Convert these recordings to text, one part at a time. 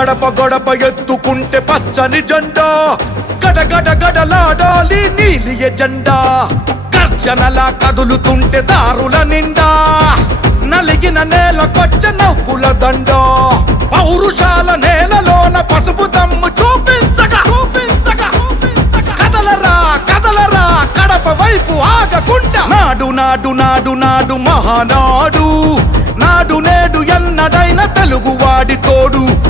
గడప గడప ఎత్తుకుంటే పచ్చని జెండా. గడగడ గడలాడాలి నీలి ఎజెండా. గర్జనలా కదులుతుంటే దారుల నిండా. నలిగిన నేల కొచ్చ నవ్వుల దండ. పౌరుషాల నేలలోన పసుపు దమ్ము చూపించగా చూపించగా కదలరా కదలరా కడప వైపు ఆగకుండా. నాడు నాడు నాడు నాడు మహానాడు. నాడు నేడు ఎన్నడైన తెలుగువాడి తోడు.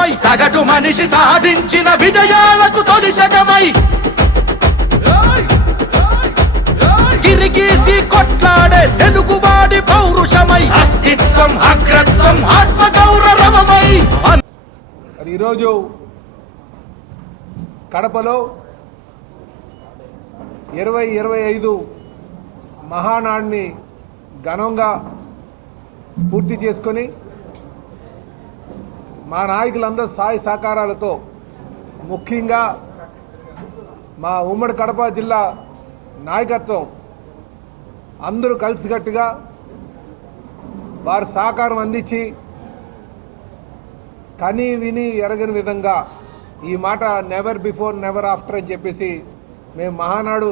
సంతకమై సగటు మనిషి సాధించిన విజయాలకు తొలి శకమై గిరిగీసి కొట్లాడే తెలుగువాడి పౌరుషమై. అస్తిత్వం అగ్రత్వం ఆత్మ గౌరవమై ఈరోజు కడపలో ఇరవై ఇరవై ఐదు మహానాడిని ఘనంగా పూర్తి చేసుకొని మా నాయకులందరూ సాయ సహకారాలతో ముఖ్యంగా మా ఉమ్మడి కడప జిల్లా నాయకత్వం అందరూ కలిసికట్టుగా వారి సహకారం అందించి కని విని ఎరగని విధంగా ఈ మాట నెవర్ బిఫోర్ నెవర్ ఆఫ్టర్ అని చెప్పేసి మేము మహానాడు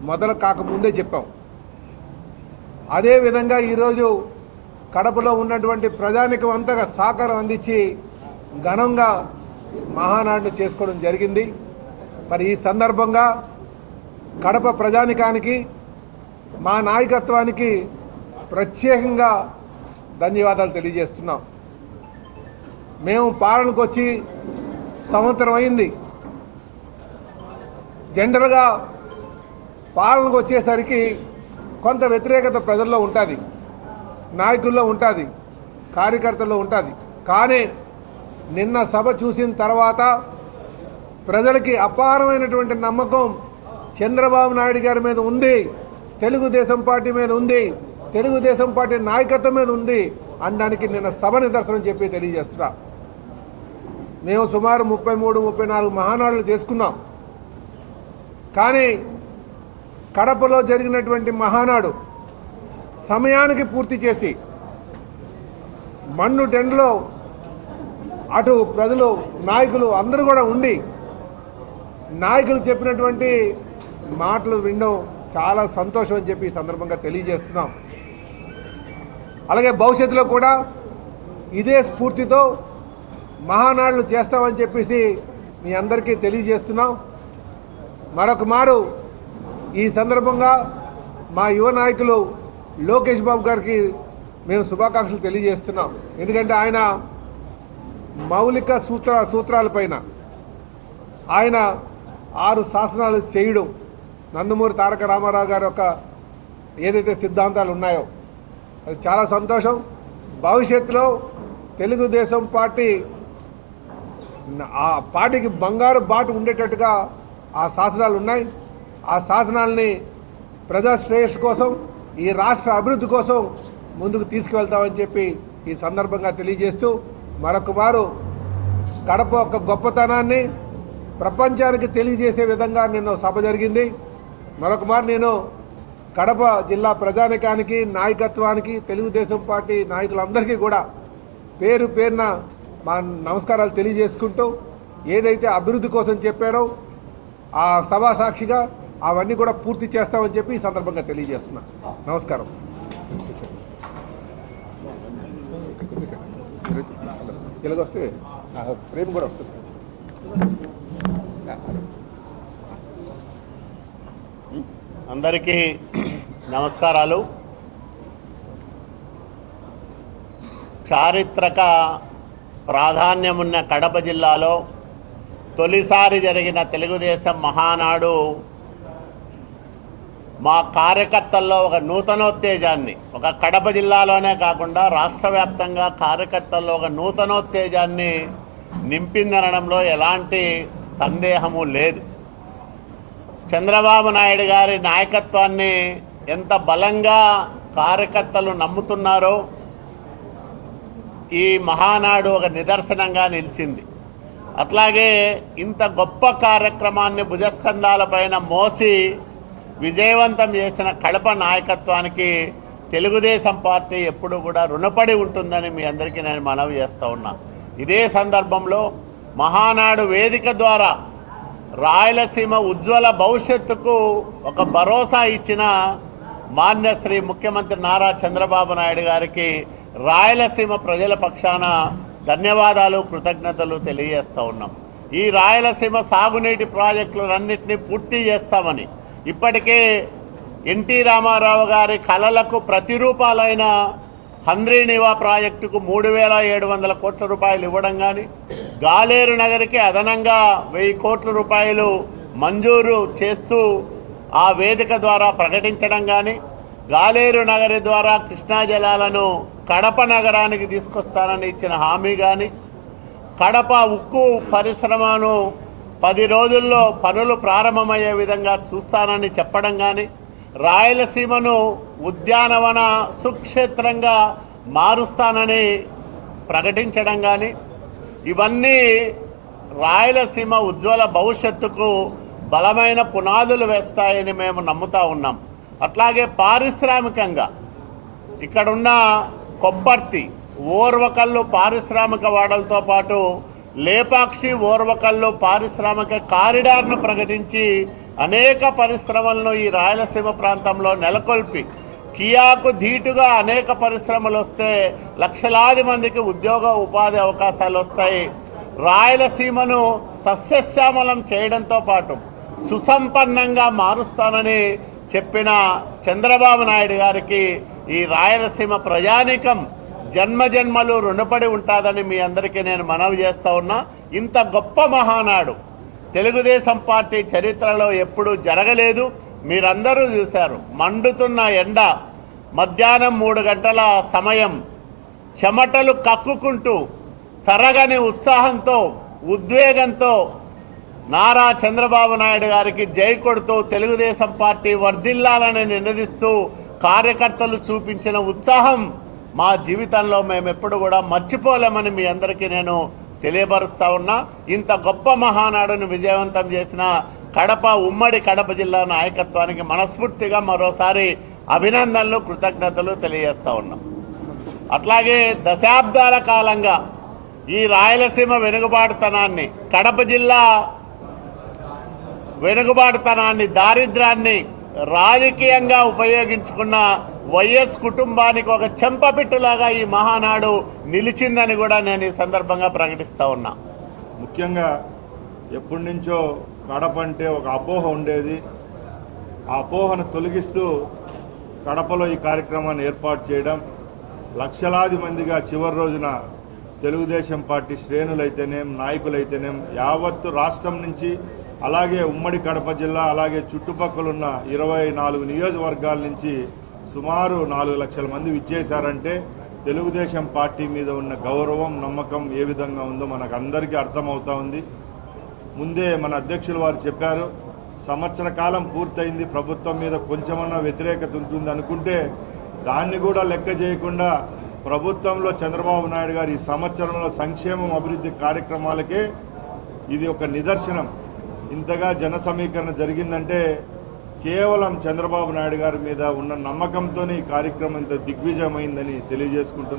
మొదలు కాకముందే చెప్పాం. అదేవిధంగా ఈరోజు కడపలో ఉన్నటువంటి ప్రజానికం అంతగా సహకారం అందించి ఘనంగా మహానాడును చేసుకోవడం జరిగింది. మరి ఈ సందర్భంగా కడప ప్రజానికానికి మా నాయకత్వానికి ప్రత్యేకంగా ధన్యవాదాలు తెలియజేస్తున్నాం. మేము పాలనకు వచ్చి సంవత్సరం అయింది. జనరల్గా పాలనకు వచ్చేసరికి కొంత వ్యతిరేకత ప్రజల్లో ఉంటుంది. నాయకుల్లో ఉంటుంది. కార్యకర్తల్లో ఉంటుంది. కానీ నిన్న సభ చూసిన తర్వాత ప్రజలకి అపారమైనటువంటి నమ్మకం చంద్రబాబు నాయుడు గారి మీద ఉంది తెలుగుదేశం పార్టీ మీద ఉంది తెలుగుదేశం పార్టీ నాయకత్వం మీద ఉంది అనడానికి నిన్న సభ నిదర్శనం చెప్పి తెలియజేస్తున్నా. మేము సుమారు ముప్పై మూడు ముప్పై నాలుగు మహానాడులు చేసుకున్నాం. కానీ కడపలో జరిగినటువంటి మహానాడు సమయానికి పూర్తి చేసి మన్ను టెండ్లో అటు ప్రజలు నాయకులు అందరూ కూడా ఉండి నాయకులు చెప్పినటువంటి మాటలు వినడం చాలా సంతోషం అని చెప్పి ఈ సందర్భంగా తెలియజేస్తున్నాం. అలాగే భవిష్యత్తులో కూడా ఇదే స్ఫూర్తితో మహానాడులు చేస్తామని చెప్పేసి మీ అందరికీ తెలియజేస్తున్నాం. మరొక మారు ఈ సందర్భంగా మా యువ నాయకులు లోకేష్ బాబు గారికి మేము శుభాకాంక్షలు తెలియజేస్తున్నాం. ఎందుకంటే ఆయన మౌలిక సూత్ర సూత్రాలపైన ఆయన ఆరు శాసనాలు చేయడం నందమూరి తారక రామారావు గారి యొక్క ఏదైతే సిద్ధాంతాలు ఉన్నాయో అది చాలా సంతోషం. భవిష్యత్తులో తెలుగుదేశం పార్టీ ఆ పార్టీకి బంగారు బాటు ఉండేటట్టుగా ఆ శాసనాలు ఉన్నాయి. ఆ శాసనాలని ప్రజాశ్రేయస్సు కోసం ఈ రాష్ట్ర అభివృద్ధి కోసం ముందుకు తీసుకువెళ్తామని చెప్పి ఈ సందర్భంగా తెలియజేస్తూ మరొక వారు కడప యొక్క గొప్పతనాన్ని ప్రపంచానికి తెలియజేసే విధంగా నిన్న సభ జరిగింది. మరొక మారు నేను కడప జిల్లా ప్రజానికానికి నాయకత్వానికి తెలుగుదేశం పార్టీ నాయకులందరికీ కూడా పేరు పేరున మా నమస్కారాలు తెలియజేసుకుంటూ ఏదైతే అభివృద్ధి కోసం చెప్పారో ఆ సభా సాక్షిగా అవన్నీ కూడా పూర్తి చేస్తామని చెప్పి ఈ సందర్భంగా తెలియజేస్తున్నా. నమస్కారం. ఇలాగొస్తే ఫ్రేమ్ కూడా వస్తుంది. అందరికీ నమస్కారాలు. చారిత్రక ప్రాధాన్యమున్న కడప జిల్లాలో తొలిసారి జరిగిన తెలుగుదేశం మహానాడు మా కార్యకర్తల్లో ఒక నూతనోత్తేజాన్ని ఒక కడప జిల్లాలోనే కాకుండా రాష్ట్ర వ్యాప్తంగా కార్యకర్తల్లో ఒక నూతనోత్తేజాన్ని నింపిందనడంలో ఎలాంటి సందేహము లేదు. చంద్రబాబు నాయుడు గారి నాయకత్వాన్ని ఎంత బలంగా కార్యకర్తలు నమ్ముతున్నారో ఈ మహానాడు ఒక నిదర్శనంగా నిలిచింది. అట్లాగే ఇంత గొప్ప కార్యక్రమాన్ని భుజస్కంధాలపైన మోసి విజయవంతం చేసిన కడప నాయకత్వానికి తెలుగుదేశం పార్టీ ఎప్పుడు కూడా రుణపడి ఉంటుందని మీ అందరికీ నేను మనవి చేస్తూ ఉన్నా. ఇదే సందర్భంలో మహానాడు వేదిక ద్వారా రాయలసీమ ఉజ్వల భవిష్యత్తుకు ఒక భరోసా ఇచ్చిన మాన్య శ్రీ ముఖ్యమంత్రి నారా చంద్రబాబు నాయుడు గారికి రాయలసీమ ప్రజల పక్షాన ధన్యవాదాలు కృతజ్ఞతలు తెలియజేస్తూ ఉన్నాం. ఈ రాయలసీమ సాగునీటి ప్రాజెక్టులన్నింటినీ పూర్తి చేస్తామని ఇప్పటికే ఎన్టీ రామారావు గారి కళలకు ప్రతిరూపాలైన హంద్రీనివా ప్రాజెక్టుకు మూడు వేల ఏడు వందల కోట్ల రూపాయలు ఇవ్వడం కానీ గాలేరు నగరికి అదనంగా వెయ్యి కోట్ల రూపాయలు మంజూరు చేస్తూ ఆ వేదిక ద్వారా ప్రకటించడం కానీ గాలేరు నగరి ద్వారా కృష్ణా జలాలను కడప నగరానికి తీసుకొస్తానని ఇచ్చిన హామీ కానీ కడప ఉక్కు పరిశ్రమను పది రోజుల్లో పనులు ప్రారంభమయ్యే విధంగా చూస్తానని చెప్పడం కానీ రాయలసీమను ఉద్యానవన సుక్షేత్రంగా మారుస్తానని ప్రకటించడం కానీ ఇవన్నీ రాయలసీమ ఉజ్వల భవిష్యత్తుకు బలమైన పునాదులు వేస్తాయని మేము నమ్ముతా ఉన్నాం. అట్లాగే పారిశ్రామికంగా ఇక్కడున్న కొబ్బర్తి ఓర్వకల్లు పారిశ్రామిక వాడలతో పాటు లేపాక్షి ఓర్వకల్లో పారిశ్రామిక కారిడార్ను ప్రకటించి అనేక పరిశ్రమలను ఈ రాయలసీమ ప్రాంతంలో నెలకొల్పి. కియాకు ధీటుగా అనేక పరిశ్రమలు వస్తే లక్షలాది మందికి ఉద్యోగ ఉపాధి అవకాశాలు వస్తాయి. రాయలసీమను సస్యశ్యామలం చేయడంతో పాటు సుసంపన్నంగా మారుస్తానని చెప్పిన చంద్రబాబు నాయుడు గారికి ఈ రాయలసీమ ప్రజానికం జన్మ జన్మలు రుణపడి ఉంటుందని మీ అందరికీ నేను మనవి చేస్తా ఉన్నా. ఇంత గొప్ప మహానాడు. తెలుగుదేశం పార్టీ చరిత్రలో ఎప్పుడూ జరగలేదు. మీరందరూ చూశారు. మండుతున్న ఎండ. మధ్యాహ్నం మూడు గంటల సమయం. చెమటలు కక్కుకుంటూ తరగని ఉత్సాహంతో ఉద్వేగంతో నారా చంద్రబాబు నాయుడు గారికి జై కొడుతూ తెలుగుదేశం పార్టీ వర్ధిల్లాలని నినదిస్తూ కార్యకర్తలు చూపించిన ఉత్సాహం మా జీవితంలో మేము ఎప్పుడు కూడా మర్చిపోలేమని మీ అందరికీ నేను తెలియపరుస్తా ఉన్నా. ఇంత గొప్ప మహానాడును విజయవంతం చేసిన కడప ఉమ్మడి కడప జిల్లా నాయకత్వానికి మనస్ఫూర్తిగా మరోసారి అభినందనలు కృతజ్ఞతలు తెలియజేస్తూ ఉన్నాం. అట్లాగే దశాబ్దాల కాలంగా ఈ రాయలసీమ వెనుకబాటుతనాన్ని కడప జిల్లా వెనుకబాటుతనాన్ని దారిద్రాన్ని రాజకీయంగా ఉపయోగించుకున్న వైఎస్ కుటుంబానికి ఒక చెంపపిట్టులాగా ఈ మహానాడు నిలిచిందని కూడా నేను ఈ సందర్భంగా ప్రకటిస్తా ఉన్నా. ముఖ్యంగా ఎప్పటి నుంచో కడప అంటే ఒక అపోహ ఉండేది. ఆ అపోహను తొలగిస్తూ కడపలో ఈ కార్యక్రమాన్ని ఏర్పాటు చేయడం. లక్షలాది మందిగా చివరి రోజున తెలుగుదేశం పార్టీ శ్రేణులైతేనేం నాయకులైతేనేం యావత్తు రాష్ట్రం నుంచి అలాగే ఉమ్మడి కడప జిల్లా అలాగే చుట్టుపక్కలున్న ఇరవై నాలుగు నియోజకవర్గాల నుంచి సుమారు నాలుగు లక్షల మంది విచ్చేశారంటే తెలుగుదేశం పార్టీ మీద ఉన్న గౌరవం నమ్మకం ఏ విధంగా ఉందో మనకు అందరికీ అర్థమవుతా ఉంది. ముందే మన అధ్యక్షులు వారు చెప్పారు సంవత్సర కాలం పూర్తయింది ప్రభుత్వం మీద కొంచెమన్నా వ్యతిరేకత ఉంటుంది అనుకుంటే దాన్ని కూడా లెక్క చేయకుండా ప్రభుత్వంలో చంద్రబాబు నాయుడు గారు ఈ సంవత్సరంలో సంక్షేమం అభివృద్ధి కార్యక్రమాలకే ఇది ఒక నిదర్శనం. ఇంతగా జన సమీకరణ జరిగిందంటే కేవలం చంద్రబాబు నాయుడు గారి మీద ఉన్న నమ్మకంతోనే ఈ కార్యక్రమం ఇంత దిగ్విజయమైందని తెలియజేసుకుంటున్నాను.